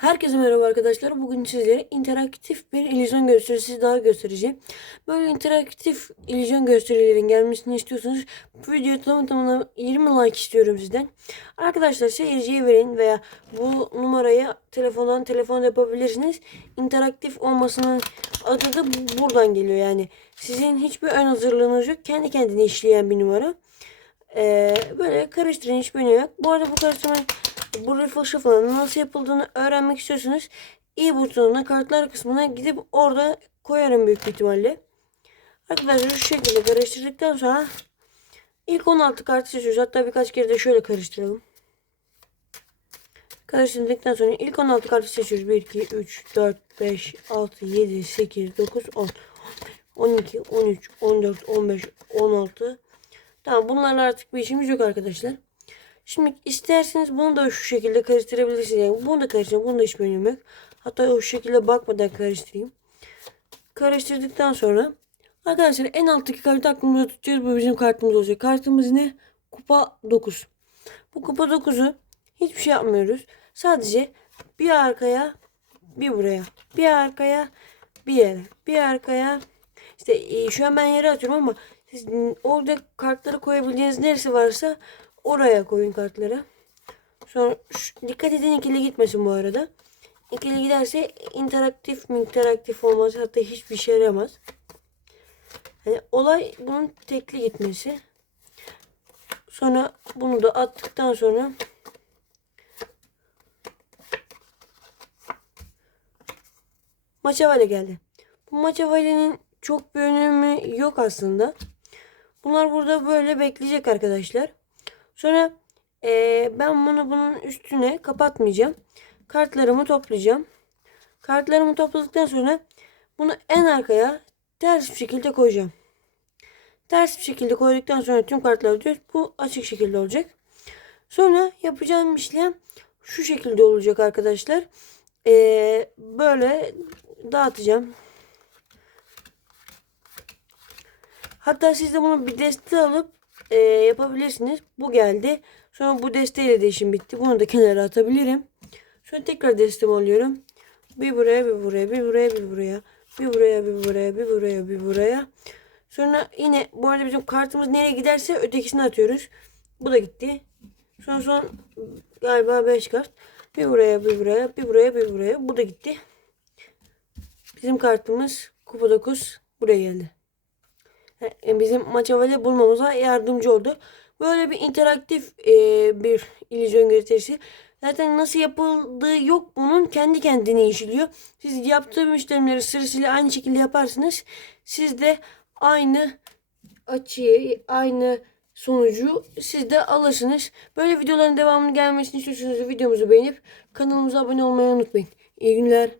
Herkese merhaba arkadaşlar. Bugün sizlere interaktif bir illüzyon gösterisi daha göstereceğim. Böyle interaktif illüzyon gösterilerin gelmesini istiyorsanız bu videoya tamam tamına 20 like istiyorum sizden. Arkadaşlar seyirciye verin veya bu numaraya telefondan telefon yapabilirsiniz. İnteraktif olmasının adı da bu- buradan geliyor yani. Sizin hiçbir ön hazırlığınız yok. Kendi kendine işleyen bir numara. Ee, böyle karıştırın hiç önemi yok. Bu arada bu karıştırmayı bu riffle shuffle'ın nasıl yapıldığını öğrenmek istiyorsanız i butonuna kartlar kısmına gidip orada koyarım büyük ihtimalle. Arkadaşlar şu şekilde karıştırdıktan sonra ilk 16 kartı seçiyoruz. Hatta birkaç kere de şöyle karıştıralım. Karıştırdıktan sonra ilk 16 kartı seçiyoruz. 1, 2, 3, 4, 5, 6, 7, 8, 9, 10, 12, 13, 14, 15, 16. Tamam bunlarla artık bir işimiz yok arkadaşlar. Şimdi isterseniz bunu da şu şekilde karıştırabilirsiniz. Yani bunu da karıştırın. Bunu da hiçbir önemi yok. Hatta o şekilde bakmadan karıştırayım. Karıştırdıktan sonra arkadaşlar en alttaki kartı aklımızda tutacağız. Bu bizim kartımız olacak. Kartımız ne? Kupa 9. Bu kupa 9'u hiçbir şey yapmıyoruz. Sadece bir arkaya bir buraya. Bir arkaya bir yere. Bir arkaya işte e, şu an ben yere atıyorum ama siz orada kartları koyabileceğiniz neresi varsa oraya koyun kartları. Sonra şu- dikkat edin ikili gitmesin bu arada. İkili giderse interaktif mi interaktif olmaz hatta hiçbir şey yaramaz. Yani olay bunun tekli gitmesi. Sonra bunu da attıktan sonra Maçavale geldi. Bu Maçavale'nin çok bir önemi yok aslında. Bunlar burada böyle bekleyecek arkadaşlar. Sonra eee, ben bunu bunun üstüne kapatmayacağım. Kartlarımı toplayacağım. Kartlarımı topladıktan sonra bunu en arkaya ters bir şekilde koyacağım. Ters bir şekilde koyduktan sonra tüm kartlar diyor bu açık şekilde olacak. Sonra yapacağım işlem şu şekilde olacak arkadaşlar. Eee, böyle dağıtacağım. Hatta siz de bunu bir deste alıp e, yapabilirsiniz. Bu geldi. Sonra bu desteyle de işim bitti. Bunu da kenara atabilirim. Sonra tekrar destemi alıyorum. Bir buraya, bir buraya, bir buraya, bir buraya. Bir buraya, bir buraya, bir buraya, bir buraya. Sonra yine bu arada bizim kartımız nereye giderse ötekisini atıyoruz. Bu da gitti. Sonra son galiba 5 kart. Bir buraya, bir buraya, bir buraya, bir buraya. Bu da gitti. Bizim kartımız kupa 9 buraya geldi. Bizim maça vale bulmamıza yardımcı oldu. Böyle bir interaktif e, bir illüzyon gösterisi. Zaten nasıl yapıldığı yok bunun. Kendi kendine işliyor. Siz yaptığım işlemleri sırasıyla aynı şekilde yaparsınız. Siz de aynı açıyı, aynı sonucu siz de alırsınız. Böyle videoların devamını gelmesini istiyorsanız videomuzu beğenip kanalımıza abone olmayı unutmayın. İyi günler.